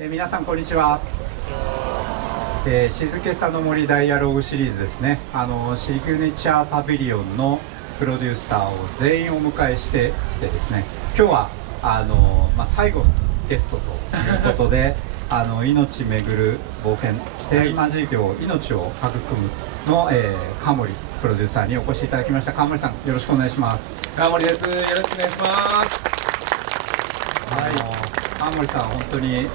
皆さんこんにちは。静けさの森ダイアローグシリーズですね。シグネチャーパビリオンのプロデューサーを全員お迎えしてきてですね、今日は最後のゲストということで命めぐる冒険テーマ事業命を育むの、川森プロデューサーにお越しいただきました。川森さん、よろしくお願いします。川森です。よろしくお願いします。川森さん、本当に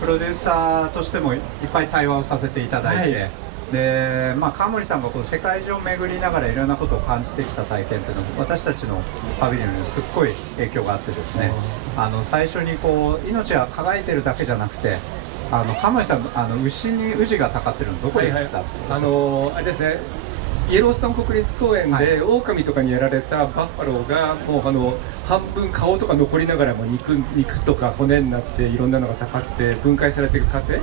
プロデューサーとしてもいっぱい対話をさせていただいて、はい、で川森さんがこう世界中を巡りながらいろんなことを感じてきた体験というのは私たちのパビリオンにすっごい影響があってですね、最初にこう命が輝いてるだけじゃなくて川森さん牛に宇治がたかってるのどこで言ったんですか？あれですね、イエローストーン国立公園で狼とかにやられたバッファローがもう半分顔とか残りながらも肉とか骨になっていろんなのがたかって分解されていく過程、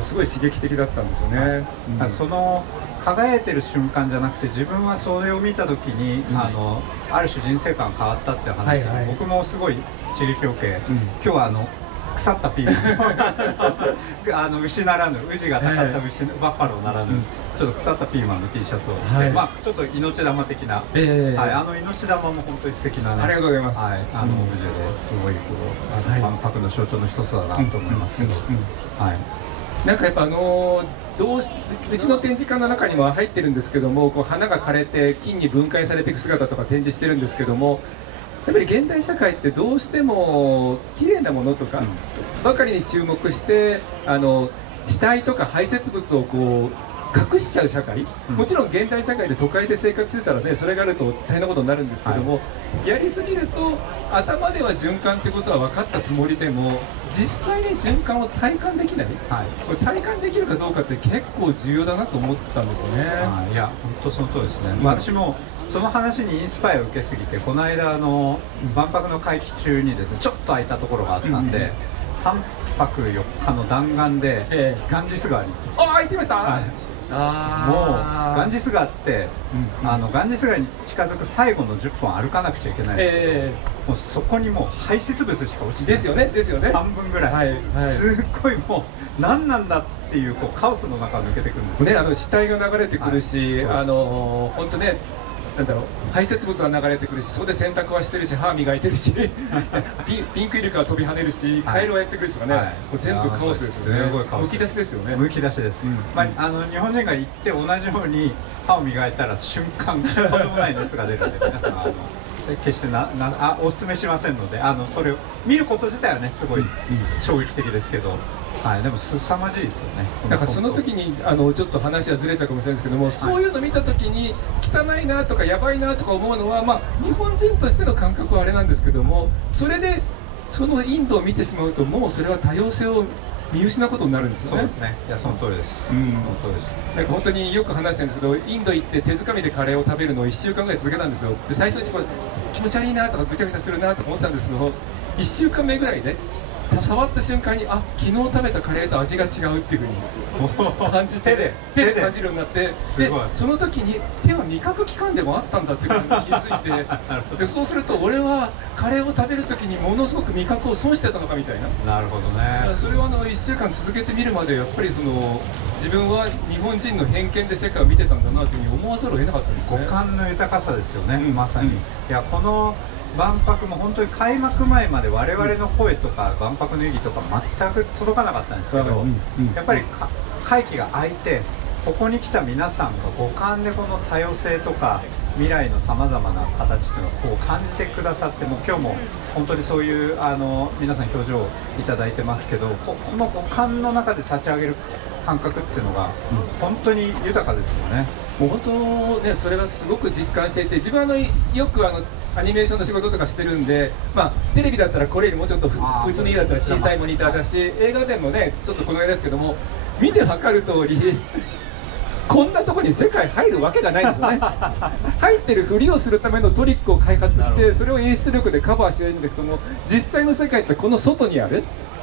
すごい刺激的だったんですよね。その輝いてる瞬間じゃなくて自分はそれを見た時に、ある種人生観変わったっていう話、僕もすごい刺激を受け、今日は腐ったピーマン牛ならぬ宇治がたかった牛、バッファローならぬちょっと腐ったピーマンの T シャツを着て、ちょっと命玉的な、命玉も本当に素敵な、ありがとうございます。オブジェですごい万博の象徴の一つだなと思いますけど、なんかやっぱうちの展示館の中には入ってるんですけども、こう花が枯れて金に分解されていく姿とか展示してるんですけども、やっぱり現代社会ってどうしても綺麗なものとかばかりに注目して死体とか排泄物をこう隠しちゃう社会、もちろん現代社会で都会で生活してたらね、それがあると大変なことになるんですけども、やりすぎると頭では循環ってことは分かったつもりでも実際に循環を体感できない、これ体感できるかどうかって結構重要だなと思ったんですよね。いや本当その通りですね。私もその話にインスパイアを受けすぎて、この間万博の会期中にですねちょっと空いたところがあったんで、3泊4日の弾丸でガンジス川に行ってみました。もうガンジス川って、ガンジス川に近づく最後の10分歩かなくちゃいけないんですけど、もうそこにもう排泄物しか落ちてないですよね。半分ぐらい、すっごいもう何なんだっていうカオスの中を抜けてくるんですね。死体が流れてくるし、本当ね、なんだろう、排泄物が流れてくるし、そこで洗濯はしてるし、歯磨いてるしピンクイルカは飛び跳ねるし、カエルはやってくるしとかね、もう全部カオスですよね。むき出しですよね。むき出しです。日本人が行って同じように歯を磨いたら瞬間とんでもない熱が出るので皆さん決してお勧めしませんので、それを見ること自体はねすごい衝撃的ですけど、でも凄まじいですよね。だからその時にちょっと話はずれちゃうかもしれないですけども、そういうの見た時に汚いなとかやばいなとか思うのは、日本人としての感覚はあれなんですけども、それでそのインドを見てしまうともうそれは多様性を見失うことになるんですよね。そうですね。いやその通りです。本当です。なんか本当によく話してるんですけど、インド行って手づかみでカレーを食べるのを1週間ぐらい続けたんですよ。で最初に気持ち悪いなとかぐちゃぐちゃするなとか思ってたんですけど、1週間目ぐらいで触った瞬間に昨日食べたカレーと味が違うっていうふうに感じて手で感じるようになって、でその時に手は味覚器官でもあったんだっていうことに気づいてでそうすると俺はカレーを食べる時にものすごく味覚を損してたのかみたいな。なるほどね。それは1週間続けてみるまでやっぱり自分は日本人の偏見で世界を見てたんだなというふうに思わざるを得なかったんですね。五感の豊かさですよね、まさに。いやこの万博も本当に開幕前まで我々の声とか万博の意義とか全く届かなかったんですけど、やっぱり会期が空いてここに来た皆さんが五感でこの多様性とか未来のさまざまな形っていうのを感じてくださって、もう今日も本当にそういう皆さん表情をいただいてますけど、この五感の中で立ち上げる感覚っていうのが本当に豊かですよね。もう本当ね、それはすごく実感していて、自分はよくアニメーションの仕事とかしてるんで、テレビだったらこれよりもうちょっとうちの家だったら小さいモニターだし、映画でもねちょっとこのぐらいですけども、見てわかる通りこんなとこに世界入るわけがないんですよね入ってるふりをするためのトリックを開発して、それを演出力でカバーしてるんだけども、実際の世界ってこの外にある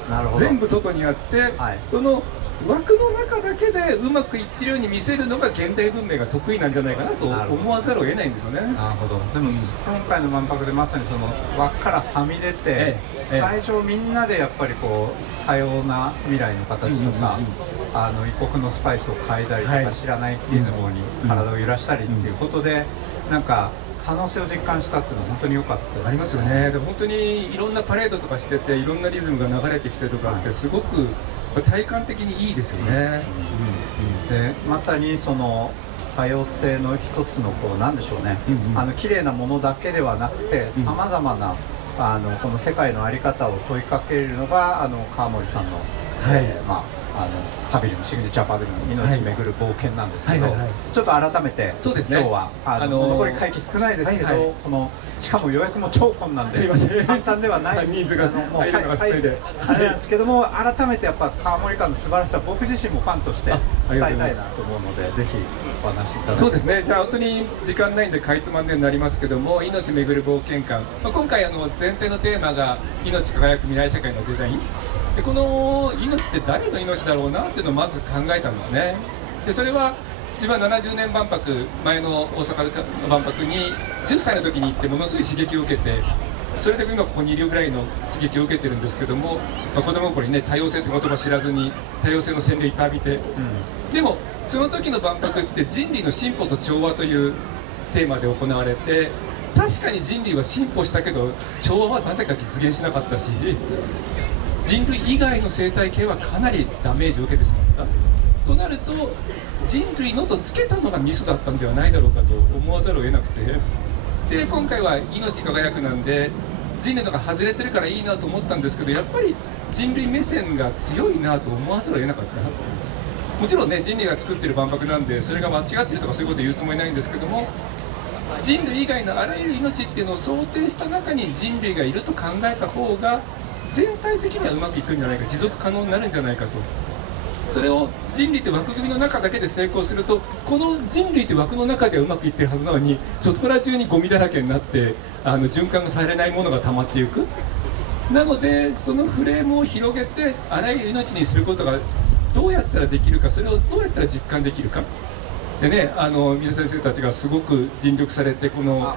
なるほど。全部外にあって、はい、その枠の中だけでうまくいってるように見せるのが現代文明が得意なんじゃないかなと思わざるを得ないんですよね。なるほど。でも、今回の万博でまさにその枠からはみ出て、会場みんなでやっぱりこう多様な未来の形とか、異国のスパイスを嗅いだりとか、知らないリズムに体を揺らしたりっていうことで、なんか可能性を実感したっていうのは本当に良かったです。ありますよね。でも本当にいろんなパレードとかしてて、いろんなリズムが流れてきてとかってすごく体感的にいいですよね。でまさにその多様性の一つのこうなんでしょうね、綺麗なものだけではなくてさまざまなこの世界の在り方を問いかけるのが川森さんの、パビリオンシグネチャーパビリオン命めぐる冒険なんですけど、ちょっと改めて今日は残り会期少ないですけど、このしかも予約も超困難で簡単ではない人数が入るのが少ないであれなんですけども、改めてやっぱ川森館の素晴らしさ、僕自身もファンとして伝えたいなと思うので、ぜひお話しいただきたい。そうですね。じゃあ本当に時間ないんでかいつまんでになりますけども、命めぐる冒険館、今回前提のテーマが命輝く未来社会のデザインで、この命って誰の命だろうなっていうのをまず考えたんですね。でそれは自分は70年万博前の大阪の万博に10歳の時に行ってものすごい刺激を受けて、それで今ここにいるぐらいの刺激を受けてるんですけども、子供の頃にね多様性って言葉知らずに多様性の洗礼いっぱい浴びて、でもその時の万博って人類の進歩と調和というテーマで行われて、確かに人類は進歩したけど調和はなぜか実現しなかったし、人類以外の生態系はかなりダメージを受けてしまったとなると、人類のとつけたのがミスだったんではないだろうかと思わざるを得なくて、で今回は命輝くなんで人類のが外れてるからいいなと思ったんですけど、やっぱり人類目線が強いなと思わざるを得なかった。もちろんね人類が作ってる万博なんでそれが間違ってるとかそういうこと言うつもりないんですけども、人類以外のあらゆる命っていうのを想定した中に人類がいると考えた方が全体的にはうまくいくんじゃないか、持続可能になるんじゃないかと。それを人類という枠組みの中だけで成功すると、この人類という枠の中ではうまくいってるはずなのに、そこら中にゴミだらけになって循環されないものが溜まっていく。なのでそのフレームを広げてあらゆる命にすることがどうやったらできるか、それをどうやったら実感できるかでね、皆先生たちがすごく尽力されてこの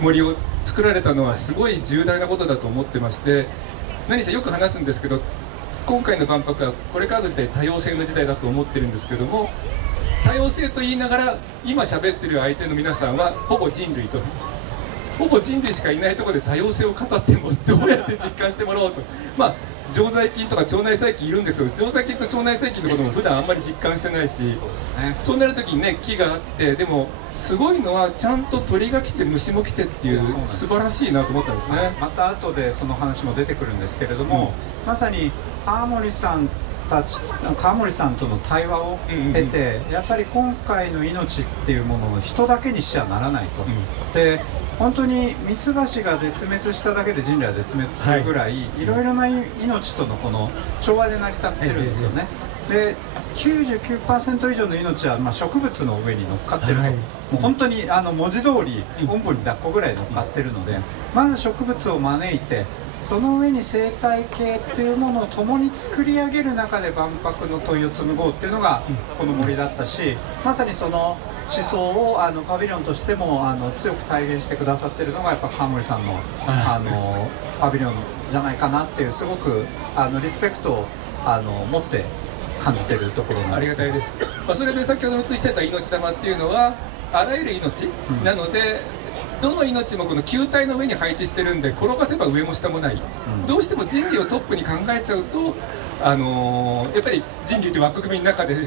森を作られたのはすごい重大なことだと思ってまして、何せよく話すんですけど、今回の万博はこれからの時代多様性の時代だと思ってるんですけども、多様性と言いながら今喋ってる相手の皆さんはほぼ人類と、ほぼ人類しかいないところで多様性を語ってもどうやって実感してもらおうと、常在菌とか腸内細菌いるんですよ。常在菌と腸内細菌のことも普段あんまり実感してないし、そうなる時にね木があって、でもすごいのはちゃんと鳥が来て虫も来てっていう素晴らしいなと思ったんですね。また後でその話も出てくるんですけれども、まさに川森さんとの対話を経て、やっぱり今回の命っていうものを人だけにしちゃならないと、で本当にミツバチが絶滅しただけで人類は絶滅するぐらい、いろいろな命とのこの調和で成り立ってるんですよね。で 99% 以上の命は植物の上に乗っかってると、もう本当に文字通りおんぶに抱っこぐらい乗っかってるので、まず植物を招いて、その上に生態系というものを共に作り上げる中で万博の問いを紡ごうっていうのがこの森だったし、まさにその思想をパビリオンとしても強く体現してくださっているのがやっぱ川森さんのパビリオンじゃないかなっていう、すごくリスペクトを持って感じているところなんです。ありがたいです。それで先ほど映してた命玉っていうのはあらゆる命なので、どの命もこの球体の上に配置してるんで、転がせば上も下もない、どうしても人類をトップに考えちゃうとやっぱり人類という枠組みの中で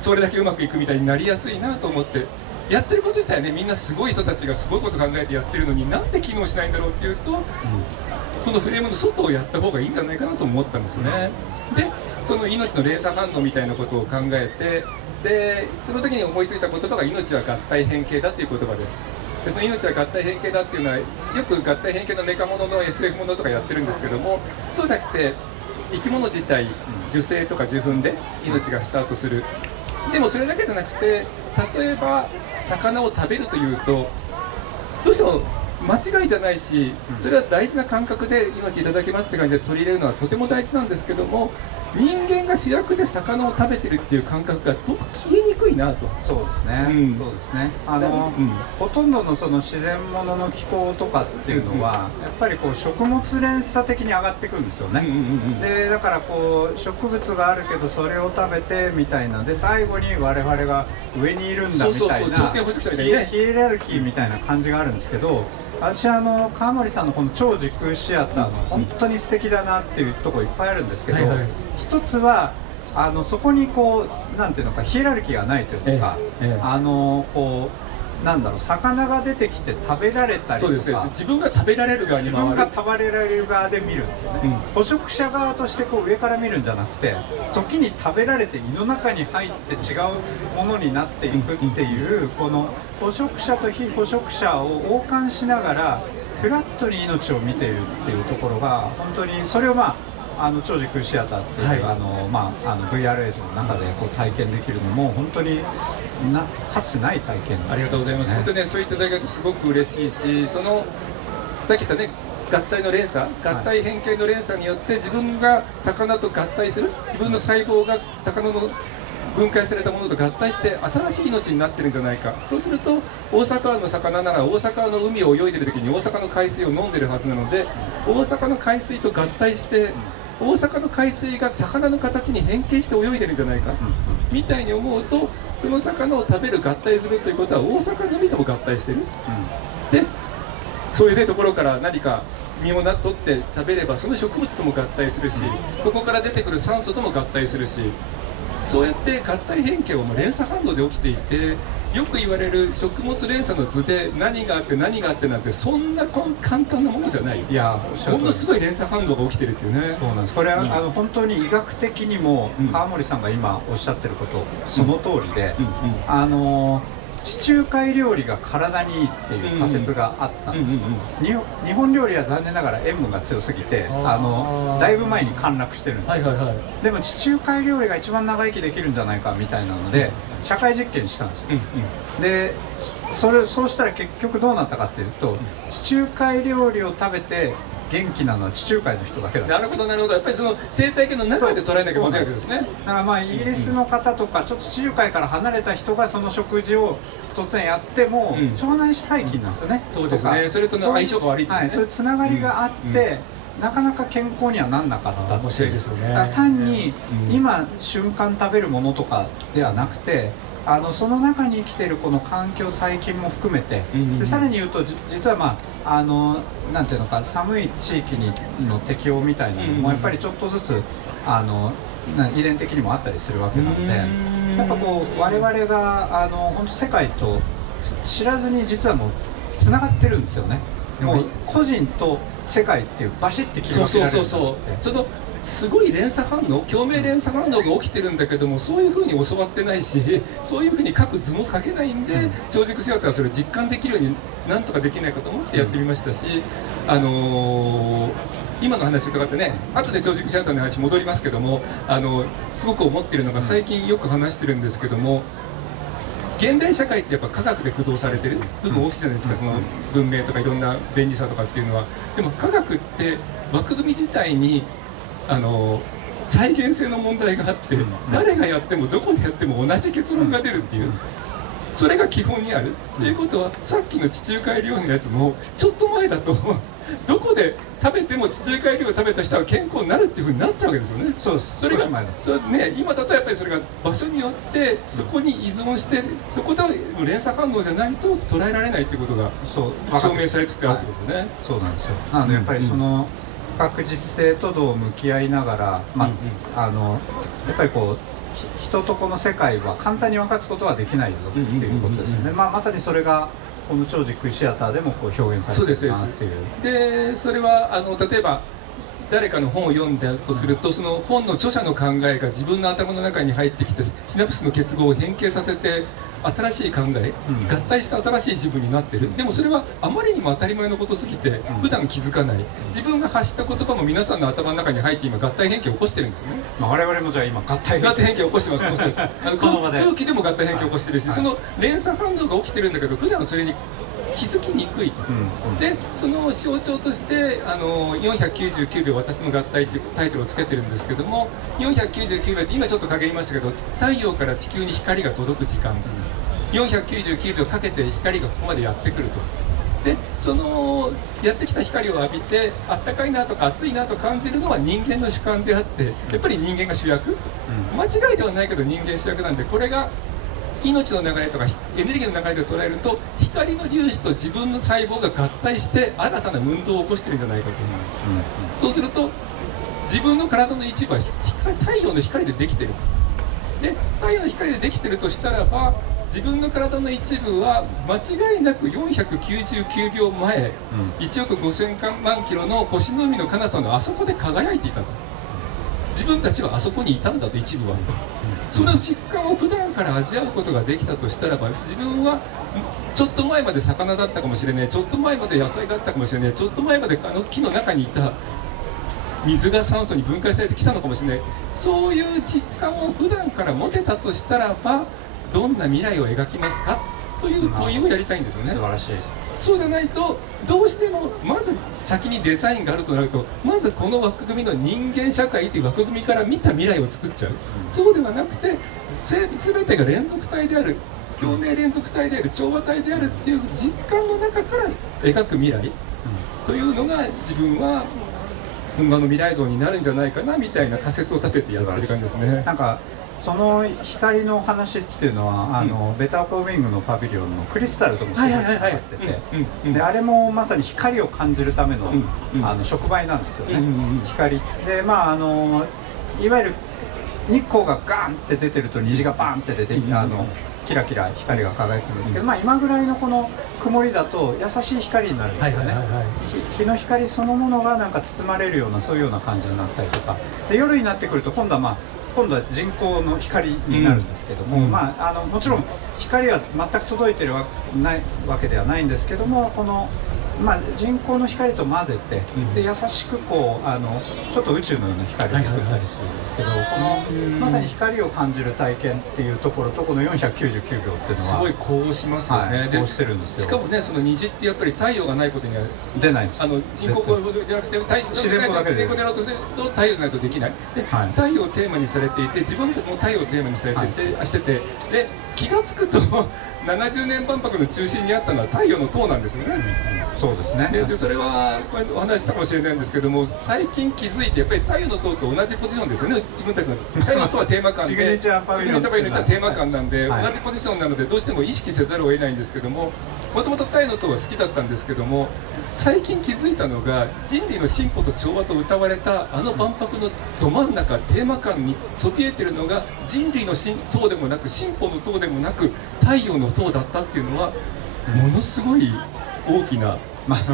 それだけうまくいくみたいになりやすいなと思って、やってること自体はねみんなすごい人たちがすごいこと考えてやってるのに、なんで機能しないんだろうっていうと、このフレームの外をやった方がいいんじゃないかなと思ったんですよね。でその命の連鎖反応みたいなことを考えて、でその時に思いついた言葉が命は合体変形だという言葉です。でその命は合体変形だっていうのはよく合体変形のメカモノの SF ものとかやってるんですけども、そうじゃなくて生き物自体受精とか受粉で命がスタートする。でもそれだけじゃなくて、例えば魚を食べるというとどうしても間違いじゃないし、それは大事な感覚で命いただきますって感じで取り入れるのはとても大事なんですけども、人間が主役で魚を食べてるっていう感覚が消えにくいなと。そうですね、そうですね。ほとんどのその自然物の気候とかっていうのは、やっぱりこう食物連鎖的に上がっていくんですよね。でだからこう植物があるけどそれを食べてみたいなで、最後に我々が上にいるんだみたいなヒエラルキーみたいな感じがあるんですけど、私川森さんのこの超時空シアターの本当に素敵だなっていうところいっぱいあるんですけど、一つはそこにこうなんていうのかヒエラルキーがないというか、こうなんだろう、魚が出てきて食べられたりとか、自分が食べられる側に回る、自分が食べられる側で見るんですよね。捕食者側としてこう上から見るんじゃなくて、時に食べられて胃の中に入って違うものになっていくっていう、この捕食者と非捕食者を横観しながらフラットに命を見ているっていうところが本当に、それを超時空シアターっていう、VR 映像の中でこう体験できるのも本当にかつてない体験、ありがとうございます。本当にね、そう言っていただけるとすごく嬉しいし、そのさっき言ったね、合体の連鎖、合体変形の連鎖によって自分が魚と合体する、自分の細胞が魚の分解されたものと合体して新しい命になってるんじゃないか。そうすると大阪湾の魚なら大阪湾の海を泳いでる時に大阪の海水を飲んでるはずなので、大阪の海水と合体して大阪の海水が魚の形に変形して泳いでるんじゃないかみたいに思うと、その魚を食べる、合体するということは大阪の海とも合体してる、でそういう、ところから何か身を取って食べればその植物とも合体するし、ここから出てくる酸素とも合体するし、そうやって合体変形は連鎖反応で起きていて、よく言われる食物連鎖の図で何があって何があってなんてそんな簡単なものじゃない。いや、ほんとすごい連鎖反応が起きてるっていうね。そうなんです。これは、本当に医学的にも川森さんが今おっしゃってることその通りで、地中海料理が体にいいっていう仮説があったんですよ。日本料理は残念ながら塩分が強すぎてだいぶ前に陥落してるんですよ。でも地中海料理が一番長生きできるんじゃないかみたいなので社会実験したんですよ。でそうしたら結局どうなったかっていうと、地中海料理を食べて元気なのは地中海の人だけだったんです。なるほどなるほど。やっぱりその生態系の中で捉えなきゃいけないわけですね。だからイギリスの方とかちょっと地中海から離れた人がその食事を突然やっても、腸内細菌なんですよね。そうですね。それとの相性が悪いとかね。そういうつながりがあって、なかなか健康にはなんなかった面白いですよね。単に今瞬間食べるものとかではなくて、その中に生きているこの環境、細菌も含めて、でさらに言うと実はなんていうのか、寒い地域の適応みたいなのもやっぱりちょっとずつ遺伝的にもあったりするわけなので、やっぱこう我々が本当世界と知らずに実はもうつながってるんですよね。もう個人と世界っていうバシッて切り分けられる。そのすごい連鎖反応、共鳴連鎖反応が起きてるんだけども、そういうふうに教わってないし、そういうふうに書く図も書けないんで、超軸シアターはそれを実感できるようになんとかできないかと思ってやってみましたし、今の話伺ってね、後で超軸シアターの話戻りますけども、すごく思ってるのが、最近よく話してるんですけども、現代社会ってやっぱ科学で駆動されてる部分大きいじゃないですか。その文明とかいろんな便利さとかっていうのは。でも科学って枠組み自体に再現性の問題があって、誰がやってもどこでやっても同じ結論が出るっていう、それが基本にあるっていうことは、さっきの地中海料理のやつもちょっと前だとどこで食べても地中海料理を食べた人は健康になるっていうふうになっちゃうわけですよね。そうです。それが今だとやっぱりそれが場所によってそこに依存して、そこで連鎖反応じゃないと捉えられないっていうことが証明されつつあるってことね。そうなんですよ。なのでやっぱりその不確実性とどう向き合いながら、やっぱりこう人とこの世界は簡単に分かつことはできないぞっていうことですよね。まさにそれがこの超時空シアターでもこう表現されてるなっていう。でそれは例えば誰かの本を読んだとすると、その本の著者の考えが自分の頭の中に入ってきて、シナプスの結合を変形させて新しい考え、合体した新しい自分になってる。でもそれはあまりにも当たり前のことすぎて普段気づかない。自分が発した言葉も皆さんの頭の中に入って今合体変形を起こしてるんですよね。我々もじゃあ今合体変形を起こしてます。空気でも合体変形を起こしてるし、その連鎖反応が起きてるんだけど、普段それに気づきにくいと、でその象徴として499秒私の合体っていうタイトルをつけてるんですけども、499秒って今ちょっと陰りましたけど、太陽から地球に光が届く時間、499秒かけて光がここまでやってくると。でそのやってきた光を浴びてあったかいなとか暑いなと感じるのは人間の主観であって、やっぱり人間が主役、間違いではないけど人間主役なんで、これが命の流れとかエネルギーの流れで捉えると、光の粒子と自分の細胞が合体して新たな運動を起こしてるんじゃないかと思う、そうすると自分の体の一部は太陽の光でできてる。で太陽の光でできてるとしたらば、自分の体の一部は間違いなく499秒前、1億5000万キロの星の海の彼方のあそこで輝いていたと。自分たちはあそこにいたんだと、一部は。その実感を普段から味わうことができたとしたらば、自分はちょっと前まで魚だったかもしれない、ちょっと前まで野菜だったかもしれない、ちょっと前まであの木の中にいた水が酸素に分解されてきたのかもしれない、そういう実感を普段から持てたとしたらば、どんな未来を描きますかという問いをやりたいんですよね。素晴らしい。そうじゃないと、どうしてもまず先にデザインがあるとなると、まずこの枠組みの人間社会という枠組みから見た未来を作っちゃう、そうではなくて、全てが連続体である、共鳴連続体である、調和体であるっていう実感の中から描く未来というのが、自分は本場の未来像になるんじゃないかなみたいな仮説を立ててやってる感じですね。なんかその光の話っていうのは、ベターコーウィングのパビリオンのクリスタルともすごいつながってて、であれもまさに光を感じるための、触媒なんですよね、光で、いわゆる日光がガーンって出てると虹がバーンって出て、キラキラ光が輝くんですけど、今ぐらいのこの曇りだと優しい光になるんですよね。日の光そのものがなんか包まれるような、そういうような感じになったりとかで、夜になってくると今度は人工の光になるんですけども、もちろん光は全く届いてるわけではないんですけども、この、人工の光と混ぜて、で優しくこうちょっと宇宙のような光を作ったりするんですけど、このまさに光を感じる体験っていうところと、この499秒っていうのはすごいこうしますよね。こうしてるんですよ。しかもね、その虹ってやっぱり太陽がないことには出ないです。人工光じゃなくて自然光だけで、自然光でやろうとすると太陽じゃないとできない。で、太陽をテーマにされていて、自分たちも太陽をテーマにされてしてて、で気が付くと70年万博の中心にあったのは太陽の塔なんですよね。そうですね。でそれはこれお話したかもしれないんですけども、最近気づいて、やっぱり太陽の塔と同じポジションですよね。自分たちの太陽の塔はテーマ館で、シグネチャーパビリオンはテーマ館なんで、同じポジションなのでどうしても意識せざるを得ないんですけども、もともと太陽の塔は好きだったんですけども、最近気づいたのが、人類の進歩と調和と歌われたあの万博のど真ん中、テーマ館にそびえてるのが人類の塔でもなく、進歩の塔でもなく、太陽の塔だったっていうのは、ものすごい大きな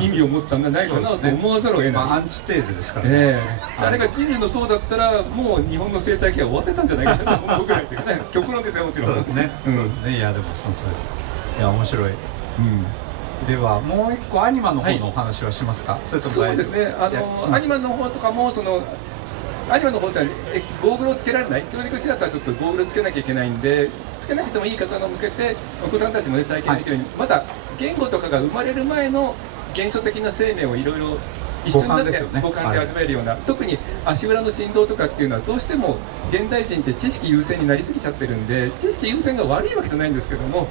意味を持ったんじゃないかなと思わざるを得ない。アンチテーゼですからね。あれが人類の塔だったら、もう日本の生態系は終わってたんじゃないかなと思うぐらいというね、極論ですよ、もちろん。そうですね。いやでも本当です。いや面白い。ではもう一個アニマの方のお話はしますか。そうですね。アニマの方とかもアニマの方じゃゴーグルをつけられない、長軸視だったらちょっとゴーグルつけなきゃいけないんで、つけなくてもいい方に向けてお子さんたちも、体験できるように、まだ言語とかが生まれる前の原初的な生命をいろいろ一緒になって五感で味わえるような、特に足裏の振動とかっていうのはどうしても現代人って知識優先になりすぎちゃってるんで、知識優先が悪いわけじゃないんですけども、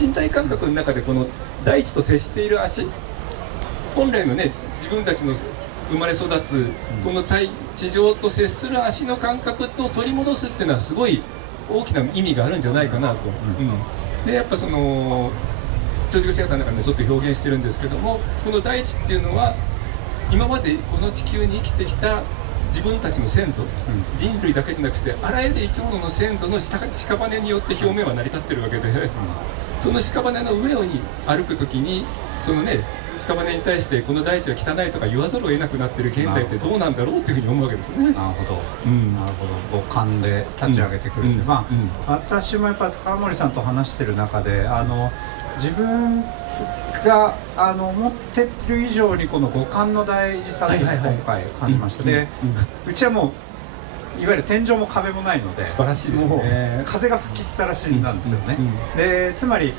身体感覚の中でこの大地と接している足、本来のね、自分たちの生まれ育つこの地上と接する足の感覚を取り戻すっていうのはすごい大きな意味があるんじゃないかなと。でやっぱその長軸シアターの中でちょっと表現してるんですけども、この大地っていうのは今までこの地球に生きてきた自分たちの先祖、人類だけじゃなくてあらゆる生き物の先祖の屍によって表面は成り立ってるわけで、その屍の上に歩くときにそのね、屍に対してこの大地は汚いとか言わざるを得なくなってる現代ってどうなんだろうっていうふうに思うわけですよね。なるほど、なるほど。五感で立ち上げてくるんで、私もやっぱ川森さんと話してる中で、自分が思ってる以上にこの五感の大事さを今回感じました。で、うちはもういわゆる天井も壁もないので、素晴らしいですね。風が吹きさらしなんですよね。でつまり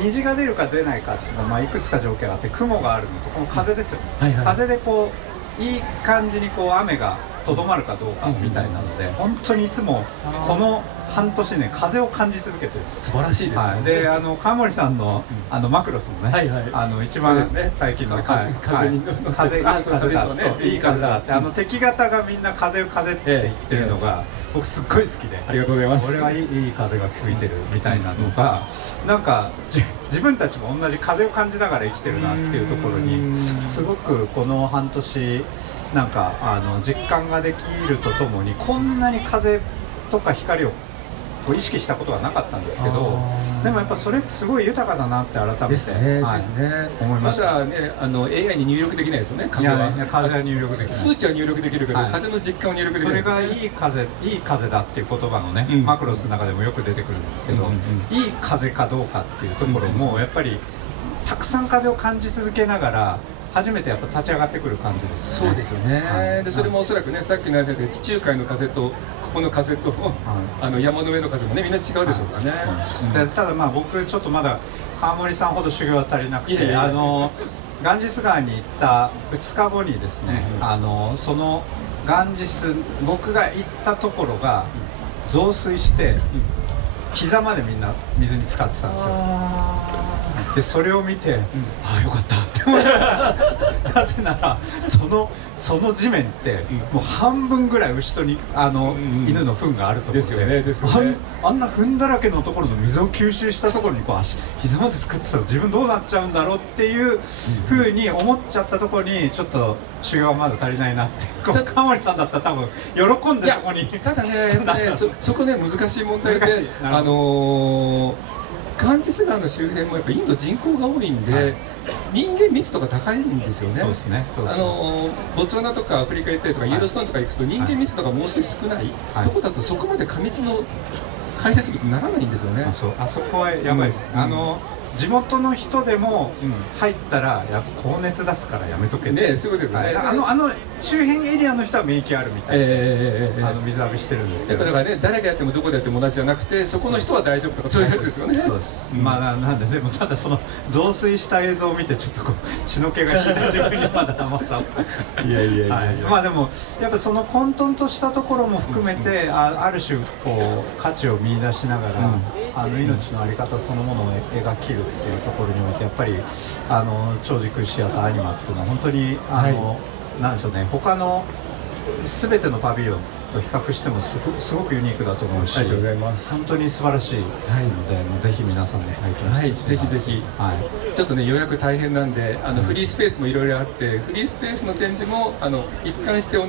虹が出るか出ないかっていうのは、まあ、いくつか条件があって、雲があるのとこの風ですよね、はいはい、風でこういい感じにこう雨がとどまるかどうかみたいなので、本当にいつもこの半年ね風を感じ続けてるんですよ。素晴らしいですね。はい、で川森さんのマクロスのね、はいはい、一番ね、最近の風に風いい風だ、ね、そういい風だって敵方がみんな風って言ってるのが僕すっごい好きで、ありがとうございます。俺はいい風が吹いてるみたいなのが、なんか自分たちも同じ風を感じながら生きてるなっていうところにすごくこの半年なんか実感ができるとともに、こんなに風とか光を意識したことはなかったんですけど、でもやっぱそれってすごい豊かだなって改めてですね、はい、ですね、思いました。まだねAI に入力できないですよね。風は、風は入力できない。数値は入力できるけど、はい、風の実感を入力できない。それがいい風だっていう言葉のね、マクロスの中でもよく出てくるんですけど、いい風かどうかっていうところもやっぱりたくさん風を感じ続けながら初めてやっぱ立ち上がってくる感じですね。そうですよね、はい、でそれもおそらくね、さっきの話で地中海の風とここの風と、はい、山の上の風もねみんな違うでしょうからね、はい、ただまあ僕ちょっとまだ川森さんほど修行は足りなくて、ガンジス川に行った2日後にですね、そのガンジス僕が行ったところが増水して膝までみんな水に浸かってたんですよ。でそれを見て、ああよかったって思ったなぜならその地面ってもう半分ぐらい牛とに犬の糞があるところで、あんな糞だらけのところの水を吸収したところにこう膝まで使ってたら自分どうなっちゃうんだろうっていうふうに思っちゃったところにちょっと修行はまだ足りないなって川森さんだったら多分喜んでそこに。ただねそこね難しい問題でガンジス川の周辺もやっぱインド人口が多いんで、はい、人間密度が高いんですよね。そうですね。ボツワナとかアフリカ行ったりとかイエローストーンとか行くと人間密度がもう少し少ない、とこだとそこまで過密の排泄物にならないんですよね。あそこはやばいです。地元の人でも入ったら高熱出すからやめとけって、そういうことですね。周辺エリアの人は免疫あるみたいな、水浴びしてるんですけど、だからね誰がやってもどこでやっても同じじゃなくてそこの人は大丈夫とかそういうやつですよね。そうです。まあなんででもただその増水した映像を見てちょっとこう血の気が引いた自分にまだ甘さをまあでもやっぱその混沌としたところも含めてある種こう価値を見出しながら命の在り方そのものを描きるっていうところにおいてやっぱり超時空シアターアニマっていうのは本当になんでしょうね、他の全てのパビリオンと比較してもすごくユニークだと思うし、ありがとうございます。本当に素晴らしいので、もうぜひ皆さんで体験して、ぜひぜひ、ちょっとね予約大変なんでフリースペースもいろいろあって、フリースペースの展示も一貫して同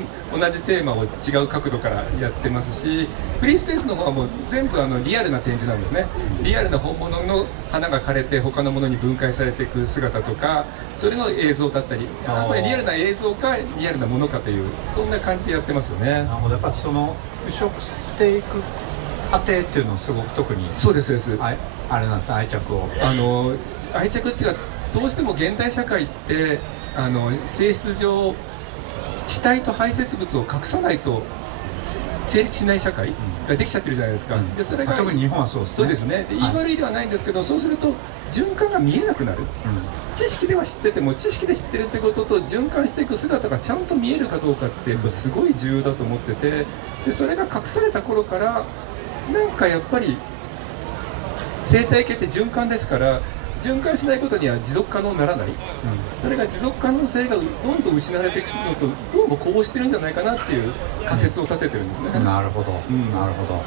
じテーマを違う角度からやってますし、フリースペースの方はもう全部リアルな展示なんですね。リアルな本物の花が枯れて他のものに分解されていく姿とか、それの映像だったり、これリアルな映像かリアルなものかというそんな感じでやってますよね。やっぱその腐食していく過程っていうのをすごく特にそうですそうです。あれなんです、愛着を愛着っていうかどうしても現代社会って性質上死体と排泄物を隠さないと成立しない社会ができちゃってるじゃないですか。でそれが特に日本はそうですね。そうですね。で言い悪いではないんですけど、そうすると循環が見えなくなる。知識では知ってても知識で知ってるってことと循環していく姿がちゃんと見えるかどうかってやっぱすごい重要だと思ってて、でそれが隠された頃からなんかやっぱり生態系って循環ですから、循環しないことには持続可能にならない、それが持続可能性がどんどん失われていくのとどうもこうしてるんじゃないかなっていう仮説を立ててるんですね。なるほど、なるほど。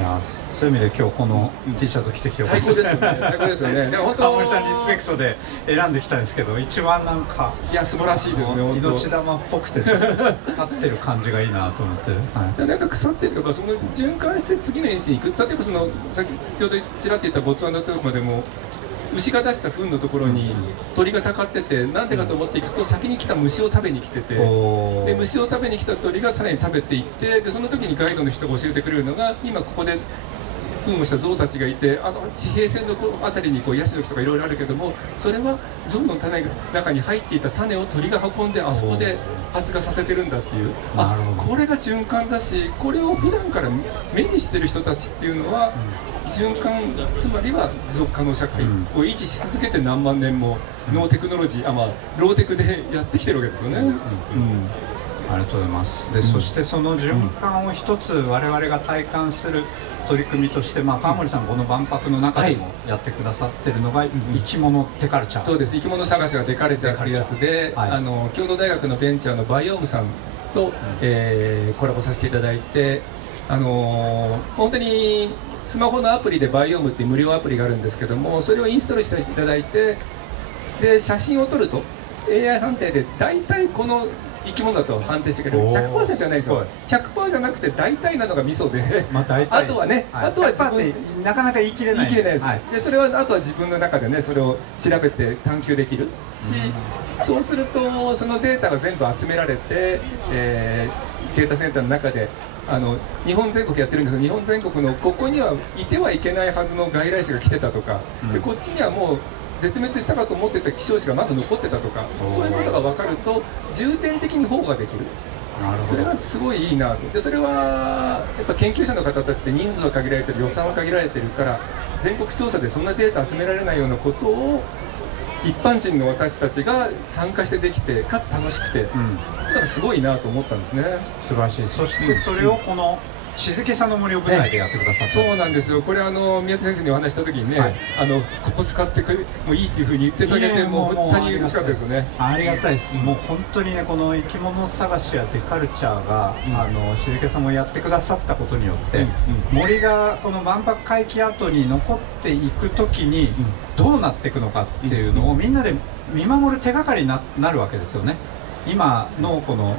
いやそういう意味で今日この T シャツ着てきてよかったですね。最高ですよね。川森さんリスペクトで選んできたんですけど、一番なんか素晴らしいですね。命玉っぽくてちょっと腐ってる感じがいいなと思って。なんか腐ってるとかその循環して次の位置に行く。例えば先ほどちらっと言ったボツワナのところまでも。牛が出した糞のところに鳥がたかってて、なんでかと思っていくと先に来た虫を食べに来てて、で虫を食べに来た鳥がさらに食べていって、でその時にガイドの人が教えてくれるのが、今ここで糞をした象たちがいて、地平線の辺りにヤシの木とかいろいろあるけども、それは象の種の中に入っていた種を鳥が運んであそこで発芽させてるんだっていう、これが循環だし、これを普段から目にしてる人たちっていうのは、循環、つまりは持続可能社会を維持し続けて何万年もノーテクノロジー、ローテクでやってきてるわけですよね。ありがとうございます。で、そしてその循環を一つ我々が体感する取り組みとして、川森さんこの万博の中でもやってくださってるのが、生き物デカルチャー。そうです。生き物探しがデカルチャーっていうやつで、京都大学のベンチャーのバイオームさんと、コラボさせていただいて、本当にスマホのアプリでバイオームっていう無料アプリがあるんですけども、それをインストールしていただいて、で写真を撮ると AI 判定で大体この生き物だと判定してくれる。 100% じゃないですよ。 100% じゃなくて大体なのがミソで、あとはね、あとは自分なかなか言い切れないです。でそれはあとは自分の中でね、それを調べて探求できるし、そうするとそのデータが全部集められて、データセンターの中で日本全国やってるんですけど、日本全国のここにはいてはいけないはずの外来種が来てたとか、でこっちにはもう絶滅したかと思ってた希少種がまだ残ってたとか、そういうことが分かると重点的に保護ができる。それがすごいいいなと。でそれはやっぱ研究者の方たちで人数は限られてる、予算は限られてるから、全国調査でそんなデータ集められないようなことを一般人の私たちが参加してできて、かつ楽しくて、だからすごいなと思ったんですね。素晴らしい。そしてそれをこの静けさの森を舞台でやってくださって、そうなんですよ。これ宮田先生にお話した時にね、ここ使ってもいいっていうふうに言っていただけて、もう本当に嬉しかったですよね。ありがたいです。もう本当にね、この生き物探しやデカルチャーが、静けさもやってくださったことによって、森がこの万博会期後に残っていく時にどうなっていくのかっていうのをみんなで見守る手がかりになるわけですよね。今のこの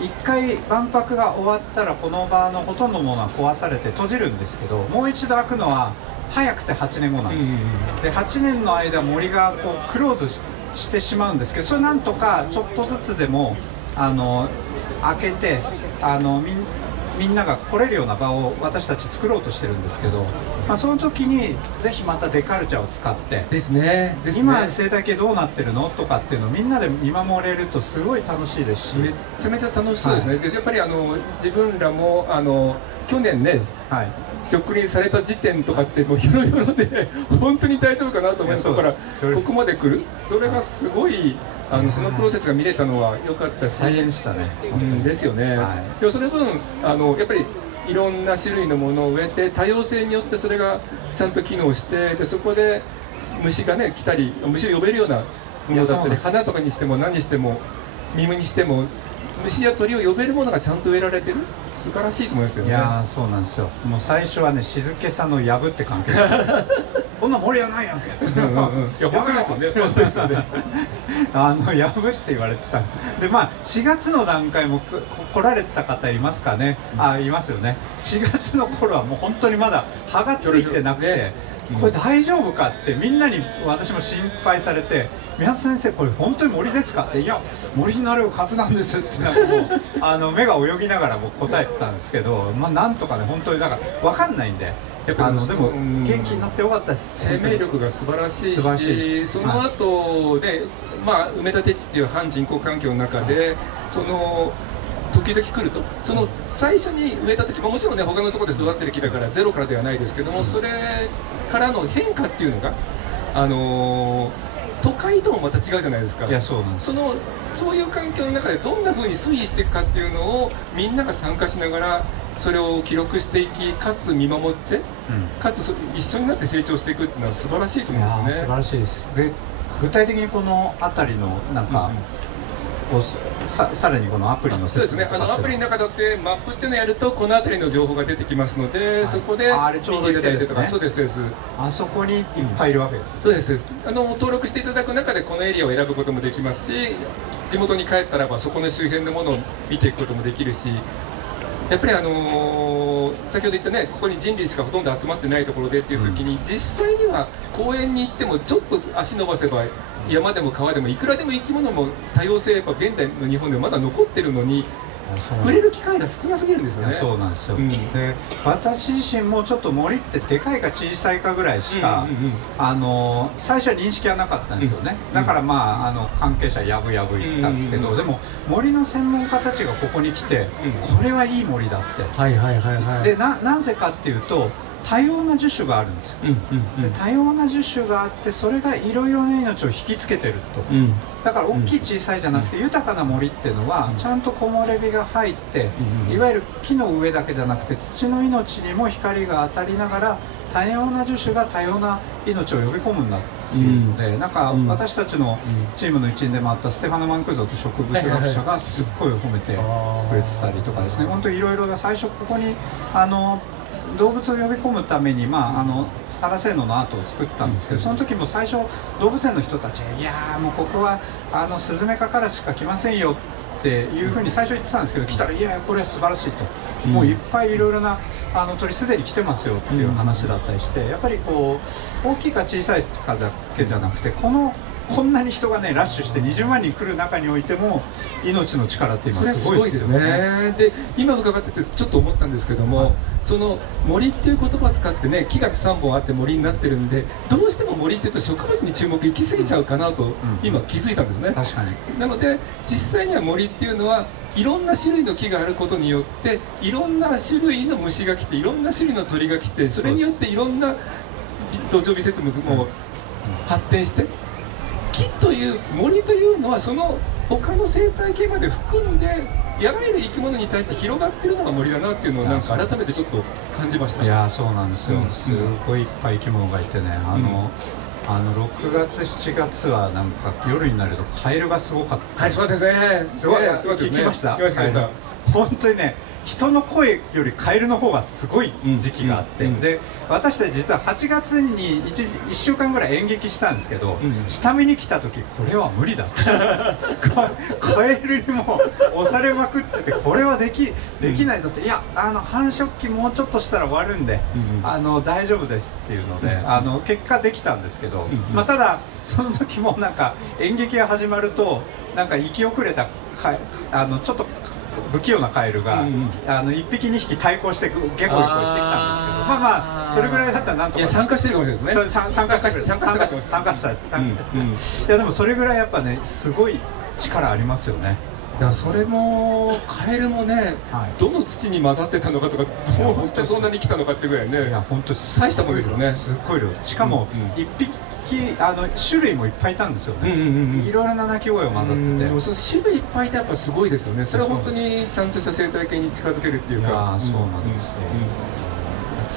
一回万博が終わったらこの場のほとんどのものは壊されて閉じるんですけど、もう一度開くのは早くて8年後なんです。で8年の間森がこうクローズしてしまうんですけど、それなんとかちょっとずつでも開けてみんなが来れるような場を私たち作ろうとしてるんですけど、その時にぜひまたデカルチャーを使ってですね、今生態系どうなってるのとかっていうのをみんなで見守れるとすごい楽しいですし、めちゃめちゃ楽しそうですね。でやっぱり自分らも去年ね、植林された時点とかってもうヒョロヒョロで本当に大丈夫かなと思いますから、ここまで来る、それがすごいそのプロセスが見れたのは良かったし、大変でしたね。ですよね。でもその分やっぱりいろんな種類のものを植えて、多様性によってそれがちゃんと機能して、でそこで虫がね来たり、虫を呼べるようなものだったり、花とかにしても何にしてもミムにしても虫や鳥を呼べるものがちゃんと植えられてる、素晴らしいと思いますよね。いやそうなんですよ。もう最初はね、静けさのやぶって関係こんな森はないやんけ。いや本当ですよね。本当ですよね。やぶって言われてた。で4月の段階も来られてた方いますかね。いますよね。4月の頃はもう本当にまだ葉がついてなくて、これ大丈夫かってみんなに私も心配されて、宮田先生これ本当に森ですかって、いや森になるはずなんですってなんかもう目が泳ぎながら僕答えてたんですけど、なんとかね本当にだから分かんないんで。でも元気になってよかったです。生命力が素晴らしいし、その後で埋め立て地っていう半人工環境の中で時々来ると、その最初に植えた時もちろんね他のところで育ってる木だからゼロからではないですけども、それからの変化っていうのが都会ともまた違うじゃないですか。いやそうなんです。そういう環境の中でどんな風に推移していくかっていうのをみんなが参加しながらそれを記録していき、かつ見守って、かつ一緒になって成長していくっていうのは素晴らしいと思うんですよね。素晴らしいです。で具体的にこの辺りのなんか、さらにこのアプリのそうですね、アプリの中だってマップっていうのをやるとこの辺りの情報が出てきますので、そこで見ていただいてとか、そうですそうです。あそこにいっぱいいるわけです。そうですそうです。登録していただく中でこのエリアを選ぶこともできますし、地元に帰ったらばそこの周辺のものを見ていくこともできるし、やっぱり先ほど言ったね、ここに人類しかほとんど集まってないところでっていう時に、実際には公園に行ってもちょっと足伸ばせば山でも川でもいくらでも生き物も多様性やっぱ現代の日本でまだ残ってるのに触れる機会が少なすぎるんですよね。そうなんですよ。で私自身もちょっと森ってでかいか小さいかぐらいしか最初は認識はなかったんですよね。だから関係者やぶやぶ言ってたんですけど、でも森の専門家たちがここに来て、これはいい森だって。でなぜかっていうと多様な樹種があるんですよ。で多様な樹種があって、それがいろいろな命を引きつけてると、だから大きい小さいじゃなくて、豊かな森っていうのはちゃんと木漏れ日が入って、いわゆる木の上だけじゃなくて土の命にも光が当たりながら、多様な樹種が多様な命を呼び込むんだっていうので、なんか私たちのチームの一員でもあったステファノ・マンクーゾという植物学者がすっごい褒めてくれてたりとかですね、本当にいろいろな、最初ここに動物を呼び込むために、サラセーノのアートを作ったんですけど、その時も最初動物園の人たちいやーもうここはスズメ科からしか来ませんよっていうふうに最初言ってたんですけど、来たらいやいやこれは素晴らしいと、もういっぱいいろいろな鳥すでに来てますよっていう話だったりして、やっぱりこう大きいか小さいかだけじゃなくて、こんなに人がねラッシュして20万人来る中においても命の力って今すごいですよね。で今伺っててちょっと思ったんですけども、その森っていう言葉を使ってね、木が3本あって森になってるんで、どうしても森っていうと植物に注目行き過ぎちゃうかなと今気づいたんですね。確かに。なので実際には森っていうのはいろんな種類の木があることによって、いろんな種類の虫が来て、いろんな種類の鳥が来て、それによっていろんな土壌微生物も発展して、木という森というのはその他の生態系まで含んで、やらゆる生き物に対して広がってるのが森だなっていうのをなんか改めてちょっと感じました。いやそうなんですよ、すごいいっぱい生き物がいてね、6月7月はなんか夜になるとカエルがすごかった。はい、そうですね。すごい、聞きました。本当にね、人の声よりカエルの方がすごい時期があって、で私たち実は8月に 1週間ぐらい演劇したんですけど、下見に来た時これは無理だってカエルにも押されまくってて、これはできないぞって、いや繁殖期もうちょっとしたら終わるんで、大丈夫ですっていうので結果できたんですけど、ただその時もなんか演劇が始まるとなんか生き遅れたちょっと不器用なカエルが1匹2匹対抗してゲコゲコ言ってきたんですけど、それぐらいだったらなんとか。いや参加してるかもしれないですね。参加した。いやでもそれぐらいやっぱねすごい力ありますよね。それもカエルもね、どの土に混ざってたのかとか、どうしてそんなに来たのかってぐらいね、本当大したものですよね。すごい量。しかも1匹種類もいっぱいいたんですよね。いろいろな鳴き声を混ざってて、その種類いっぱいいてやっぱすごいですよね。それは本当にちゃんとした生態系に近づけるっていうか。そうなんですよ。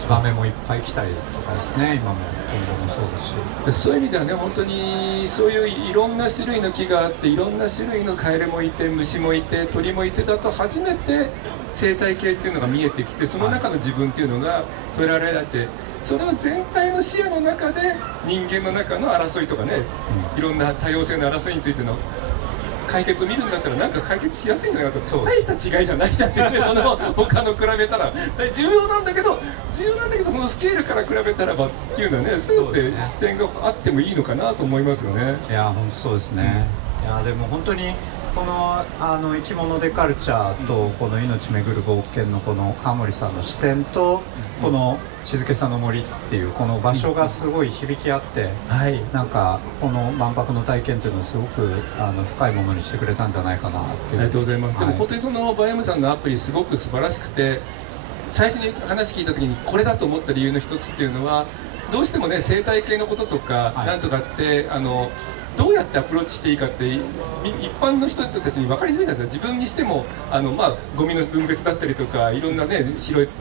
ツバメもいっぱい来たりとかですね、今も今後もそうだし、そういう意味ではね、本当にそういういろんな種類の木があって、いろんな種類のカエルもいて、虫もいて、鳥もいてだと初めて生態系っていうのが見えてきて、その中の自分っていうのが捉えられて、それを全体の視野の中で人間の中の争いとかね、いろんな多様性の争いについての解決を見るんだったらなんか解決しやすいんじゃないかと。大した違いじゃないじゃんっていうね、その他の比べたら重要なんだけどそのスケールから比べたらばっていうのはね、そういう視点があってもいいのかなと思いますよね。いや本当そうですね。いやでも本当にこの生き物デカルチャーとこの命めぐる冒険のこの川森さんの視点とこの静けさの森っていうこの場所がすごい響き合って、なんかこの万博の体験っていうのをすごく深いものにしてくれたんじゃないかなっていう。ありがとうございます。でも本当にそのバイオムさんのアプリすごく素晴らしくて、最初に話聞いた時にこれだと思った理由の一つっていうのは、どうしてもね生態系のこととかなんとかってどうやってアプローチしていいかって一般の人たちに分かりにくいじゃないですか。自分にしてもゴミの分別だったりとか、いろんなね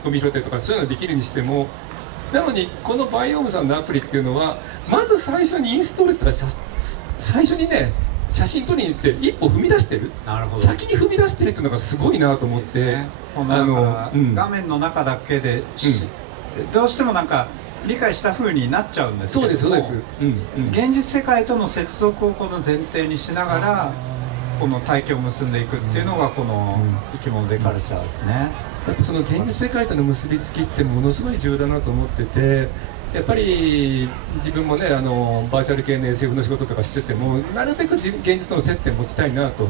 ゴミ拾ったりとかそういうのできるにしても、なのにこのバイオームさんのアプリっていうのはまず最初にインストールしたら最初にね写真撮りに行って一歩踏み出してる、先に踏み出してるっていうのがすごいなと思って、画面の中だけで、どうしてもなんか理解した風になっちゃうんですけども、現実世界との接続をこの前提にしながらこの体験を結んでいくっていうのがこの生き物デカルチャーですね。やっぱその現実世界との結びつきってものすごい重要だなと思ってて、やっぱり自分もねバーチャル系の SF の仕事とかしててもなるべく現実との接点を持ちたいなと。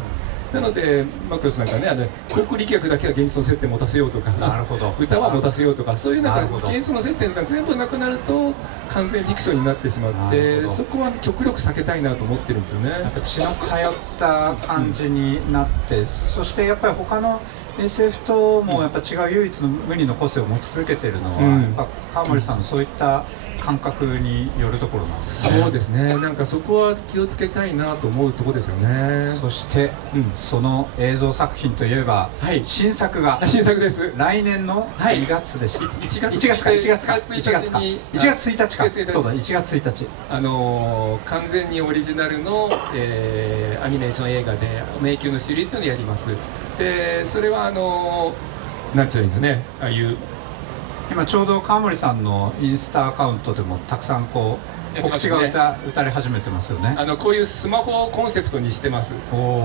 なのでマクロスなんかね航空力学だけは現実の接点を持たせようとか、歌は持たせようとか、そういうなんか現実の接点が全部なくなると完全フィクションになってしまって、そこは極力避けたいなと思ってるんですよね。血の通った感じになって、そしてやっぱり他の SF ともやっぱ違う唯一の無二の個性を持ち続けているのは、うんやっぱ川森さんのそういった感覚によるところなんですね。そうですね、なんかそこは気をつけたいなと思うところですよね。そして、うんその映像作品といえば、はい新作が新作です。来年のはい2月でした、1月1月か1月か1月に1月1日か、 1月1日そうだ1月1日、完全にオリジナルの、アニメーション映画で「迷宮のしり」というのをやります。でそれはなんていうんですかね、ああいう今ちょうど川森さんのインスタアカウントでもたくさんこう告知が打たれ始めてますよね。こういうスマホをコンセプトにしてます。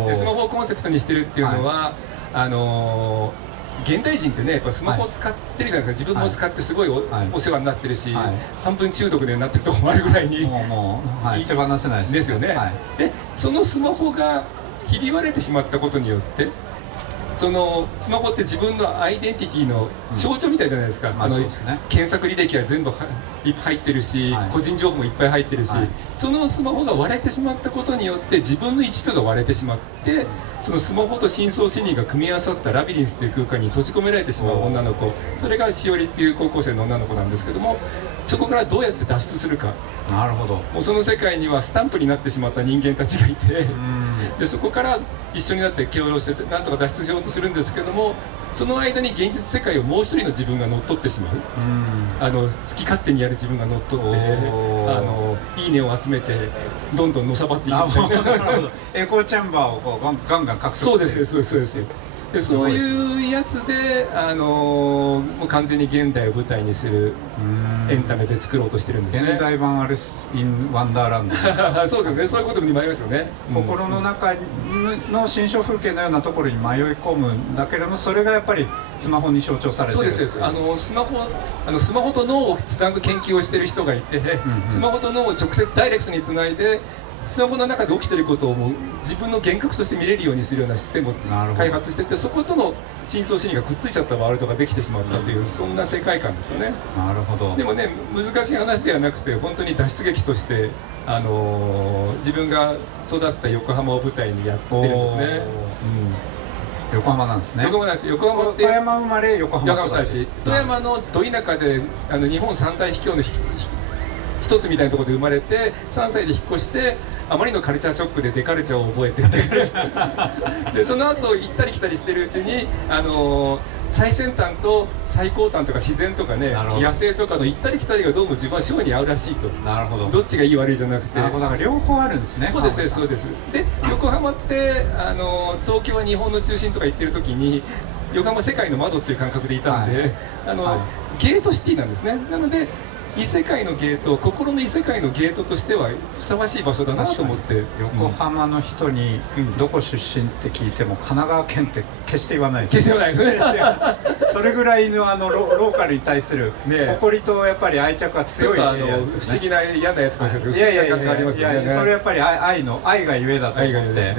でスマホをコンセプトにしてるっていうのは、現代人ってねやっぱスマホを使ってるじゃないですか。自分も使ってすごいお世話になってるし、半分中毒でなってるところもあるぐらいにもう手放せないですですよね。でそのスマホがひび割れてしまったことによって、そのスマホって自分のアイデンティティの象徴みたいじゃないですか。検索履歴は全部入ってるし、個人情報もいっぱい入ってるし、そのスマホが割れてしまったことによって自分の一部が割れてしまって、そのスマホと深層心理が組み合わさったラビリンスという空間に閉じ込められてしまう女の子、それがしおりっていう高校生の女の子なんですけども、そこからどうやって脱出するか。なるほど。もうその世界にはスタンプになってしまった人間たちがいて、でそこから一緒になって協力してなんとか脱出しようとするんですけども、その間に現実世界をもう一人の自分が乗っ取ってしまう、好き勝手にやる自分が乗っ取っていいねを集めてどんどんのさばっていくみたいなエコーチャンバーをこうガンガン獲得して。そうですそうです。でそういうやつでもう完全に現代を舞台にするエンタメで作ろうとしてるんですね。現代版アリス・イン・ワンダーランドそうですよね、そういうことにもありますよね。心の中の新象風景のようなところに迷い込むんだけれども、それがやっぱりスマホに象徴されてる。そうです。スマホと脳をつなぐ研究をしてる人がいて、スマホと脳を直接ダイレクトにつないでスマホの中で起きていることをもう自分の幻覚として見れるようにするようなシステムを開発してて、そことの深層心理がくっついちゃったワールドができてしまったという、そんな世界観ですよね。なるほど。でもね、難しい話ではなくて本当に脱出劇として、自分が育った横浜を舞台にやってるんですね。横浜なんですね。横浜なんです。横浜って富山生まれ横浜育ち。富山のど田舎で日本三大秘境の一つみたいなところで生まれて、3歳で引っ越して、あまりのカルチャーショックでデカルチャーを覚えてでその後行ったり来たりしてるうちに最先端と最高端とか自然とかね、野生とかの行ったり来たりがどうも自分は性に合うらしいと。なるほど。どっちがいい悪いじゃなくて、だから両方あるんですね。そうですね、そうです。で横浜って東京は日本の中心とか行ってる時に横浜世界の窓っていう感覚でいたんで、ゲートシティなんですね。なので異世界のゲート、心の異世界のゲートとしてはふさわしい場所だなと思って。横浜の人にどこ出身って聞いても神奈川県って決して言わないです。決して言わないですね。それぐらいのローカルに対する誇りとやっぱり愛着が強い。ちょっと不思議な嫌なやつかもしれないですけど、いやいやいやありますよね。それやっぱり愛がゆえだと思って、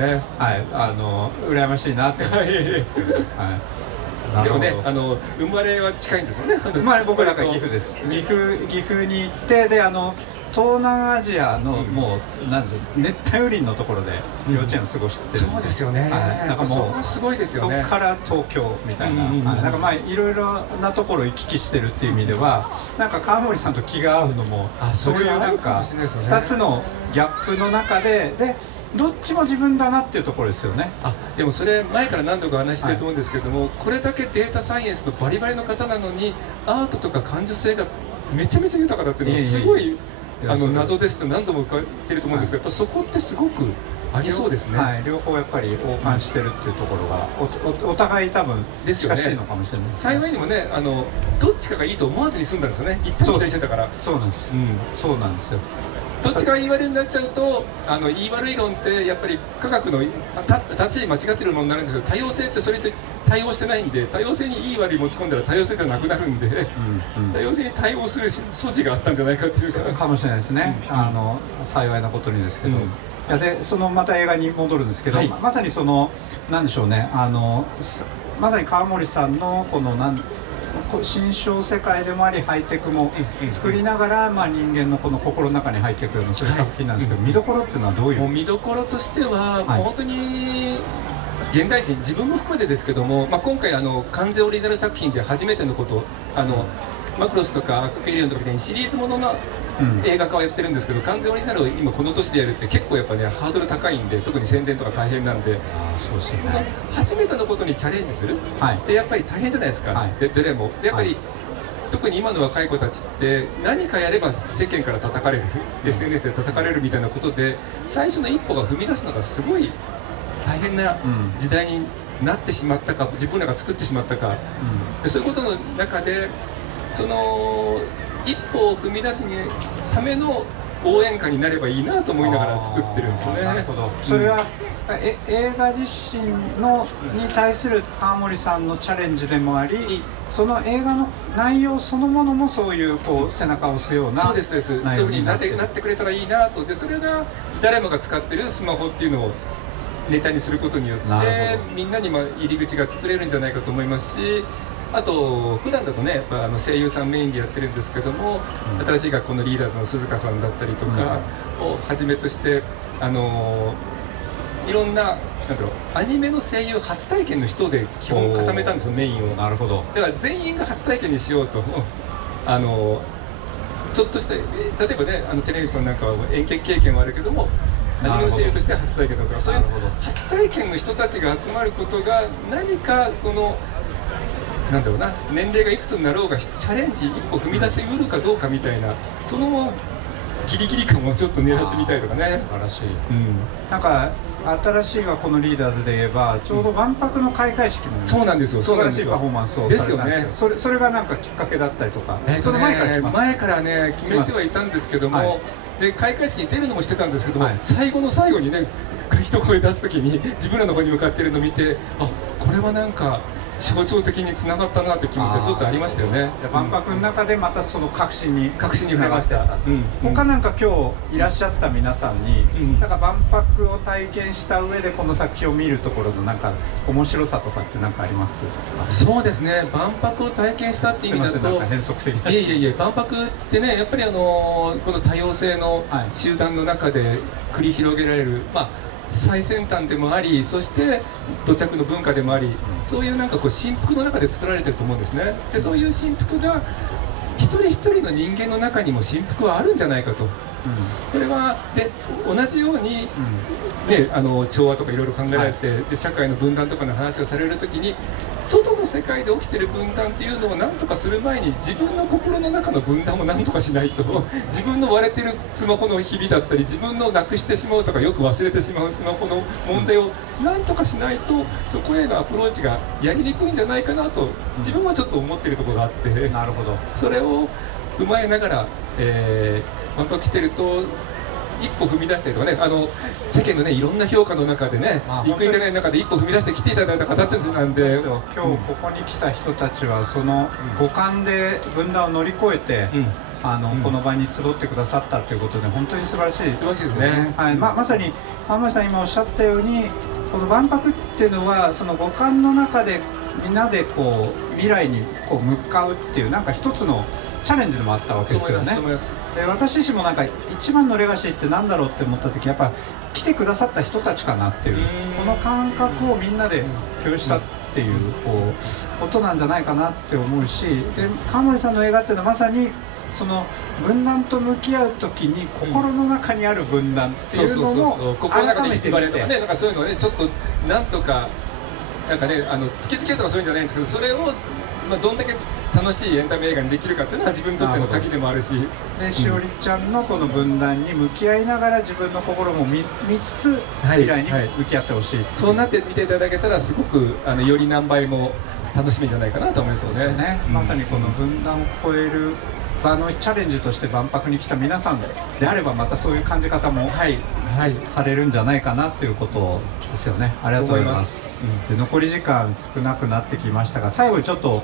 羨ましいなって思って。でもね、生まれは近いんですよね。僕なんか岐阜です。岐阜に行って、で東南アジアのもうなんです熱帯雨林のところで幼稚園を過ごしてる。そうですよね。なんかもうすごいですよね。そこから東京みたいな、なんかいろいろなところを行き来してるっていう意味では、なんか川森さんと気が合うのもそういうなんか2つのギャップの中でどっちも自分だなっていうところですよね。でもそれ前から何度か話してると思うんですけども、これだけデータサイエンスのバリバリの方なのにアートとか感受性がめちゃめちゃ豊かだっていうのはすごい謎ですと何度も伺ってると思うんですけど、やっぱそこってすごくありそうですね。両方やっぱり応感してるっていうところがお互い多分近しいのかもしれないですね。幸いにもね、どっちかがいいと思わずに済んだんですよね。行ったり来たりしてたから。そうなんです。そうなんですよ。どっちが言い悪いになっちゃうと、言い悪い論ってやっぱり科学の立ち間違ってるものになるんですけど、多様性ってそれと対応してないんで、多様性にいい悪い持ち込んだら多様性じゃなくなるんで、多様性に対応する素地があったんじゃないかっていうかもしれないですね。幸いなことにですけど。でまた映画に戻るんですけど、まさになんでしょうね、まさに川森さんのこの新象世界でもありハイテクも作りながら、人間のこの心の中に入っていくようなそういう作品なんですけど、見どころっていうのはどういう？見どころとしては、もう本当に現代人自分も含めてですけども、今回完全オリジナル作品で初めてのことマクロスとかアクペリオンとかでシリーズものの映画化をやってるんですけど、完全オリジナルを今この年でやるって結構やっぱねハードル高いんで、特に宣伝とか大変なんで、そうですよね。初めてのことにチャレンジする、でやっぱり大変じゃないですか、でどれもでやっぱり、特に今の若い子たちって何かやれば世間から叩かれる、SNS で叩かれるみたいなことで最初の一歩が踏み出すのがすごい大変な時代になってしまったか、自分らが作ってしまったか、でそういうことの中でその一歩を踏み出すための応援歌になればいいなと思いながら作ってるんですよね。なるほど。それは、映画自身のに対する川森さんのチャレンジでもあり、その映画の内容そのものもそういうこう背中を押すような、そうですそういう風になってくれたらいいなと。でそれが誰もが使ってるスマホっていうのをネタにすることによってみんなに入り口が作れるんじゃないかと思いますし、あと普段だとねやっぱ声優さんメインでやってるんですけども、新しい学校のリーダーズの鈴鹿さんだったりとかをはじめとしていろんなアニメの声優初体験の人で基本固めたんですよ、メインを。なるほど。だから全員が初体験にしようとちょっとした例えばねテレビさんなんかは演劇経験はあるけどもアニメの声優として初体験だとか、そういう初体験の人たちが集まることが何か年齢がいくつになろうがチャレンジ一歩踏み出せうるかどうかみたいな、そのギリギリ感をちょっと狙ってみたいとかね。素晴らしい。なんか新しいがこのリーダーズで言えばちょうど万博の開会式もそうなんですよ、素晴らしいパフォーマンスをされたんですけど、それがなんかきっかけだったりとか、その前からね決めてはいたんですけども、で開会式に出るのもしてたんですけども、最後の最後にね一声出す時に自分らの方に向かってるのを見て、これはなんか象徴的に繋がったなという気持ちはちょっとありましたよね。万博の中でまたその確信に触れました。他なんか今日いらっしゃった皆さんに、なんか万博を体験した上でこの作品を見るところのなんか面白さとかって何かあります？そうですね。万博を体験したっていう意味だと、変則的な。万博ってねやっぱりこの多様性の集団の中で繰り広げられる最先端でもあり、そして土着の文化でもあり、そういうなんか進幅の中で作られてると思うんですね。でそういう進幅が一人一人の人間の中にも進幅はあるんじゃないかと。それはで同じように、調和とかいろいろ考えられて、で社会の分断とかの話をされるときに外の世界で起きてる分断っていうのを何とかする前に自分の心の中の分断を何とかしないと自分の割れてるスマホのひびだったり自分のなくしてしまうとかよく忘れてしまうスマホの問題を何とかしないとそこへのアプローチがやりにくいんじゃないかなと自分はちょっと思っているところがあって、なるほど。それを踏まえながら、万博来てると一歩踏み出したりとかね、世間のねいろんな評価の中でね、行く行かない中で一歩踏み出して来ていただいた形なんで、今日ここに来た人たちはその五感で分断を乗り越えて、この場に集ってくださったということで本当に素晴らしいですね。まさに浜森さん今おっしゃったように、この万博っていうのはその五感の中でみんなでこう未来にこう向かうっていうなんか一つのチャレンジでもあったわけですよね。で私自身もなんか一番のレガシーってなんだろうって思った時やっぱ来てくださった人たちかなっていう、この感覚をみんなで共有したっていうことなんじゃないかなって思うし、で川森さんの映画っていうのはまさにその分断と向き合う時に心の中にある分断っていうのも改めて見て、なんかそういうのをねちょっとなんとかなんかね突きつけるとかそういうんじゃないんですけど、それをどんだけ楽しいエンタメ映画にできるかっていうのは自分にとっての鍵でもあるし、でしおりちゃんのこの分断に向き合いながら自分の心も見つつ未来に向き合ってほしい、そうなって見ていただけたらすごくより何倍も楽しみじゃないかなと思いますよね。まさにこの分断を超える場のチャレンジとして万博に来た皆さんであればまたそういう感じ方もされるんじゃないかなということですよね。ありがとうございます。で残り時間少なくなってきましたが、最後にちょっと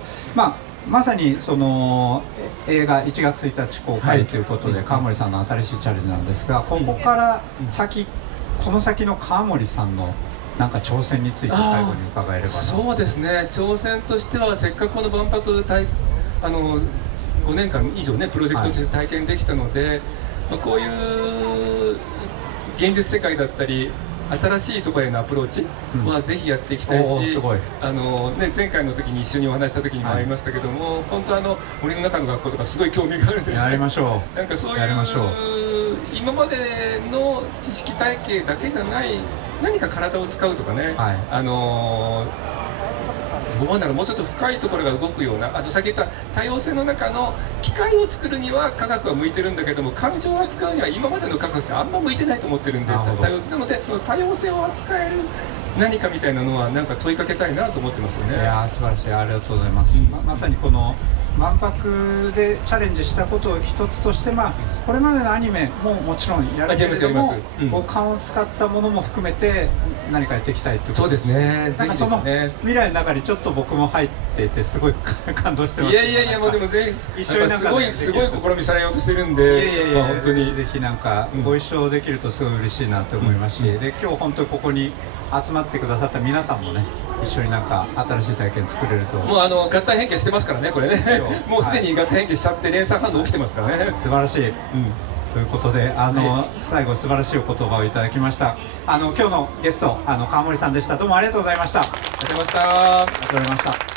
まさにその映画1月1日公開ということで、川森さんの新しいチャレンジなんですが、ここから先、この先の川森さんのなんか挑戦について最後に伺えればな。そうですね、挑戦としてはせっかくこの万博5年間以上ねプロジェクトとして体験できたので、こういう現実世界だったり新しいところへのアプローチはぜひやっていきたいおーし、すごい前回の時に一緒にお話した時にもありましたけども、本当森の中の学校とかすごい興味があるんで、やりましょう。なんかそうやりましょう。いう今までの知識体系だけじゃない何か体を使うとかね、どうなるもうちょっと深いところが動くような、さっき言った多様性の中の機械を作るには科学は向いてるんだけども、感情を扱うには今までの科学ってあんま向いてないと思ってるんで、なのでその多様性を扱える何かみたいなのはなんか問いかけたいなと思ってますよね。いやー素晴らしい、ありがとうございます。まさにこの万博でチャレンジしたことを一つとして、これまでのアニメももちろんやるけれども、五感を使ったものも含めて何かやっていきたいってこと。そうですね。なんかその未来の中にちょっと僕も入っていてすごい感動してます。いやもうでもぜひ一緒にすごい試みされようとしてるんで、本当にぜひなんかご一緒できるとすごい嬉しいなと思いますし、で今日本当にここに集まってくださった皆さんもね、一緒になんか新しい体験作れると。もう合体変形してますからね、これね。もうすでに合体変形しちゃって連鎖反応起きてますからね。素晴らしい。ということで最後素晴らしいお言葉をいただきました。今日のゲスト川森さんでした。どうもありがとうございました。ありがとうございました。ありがとうございました。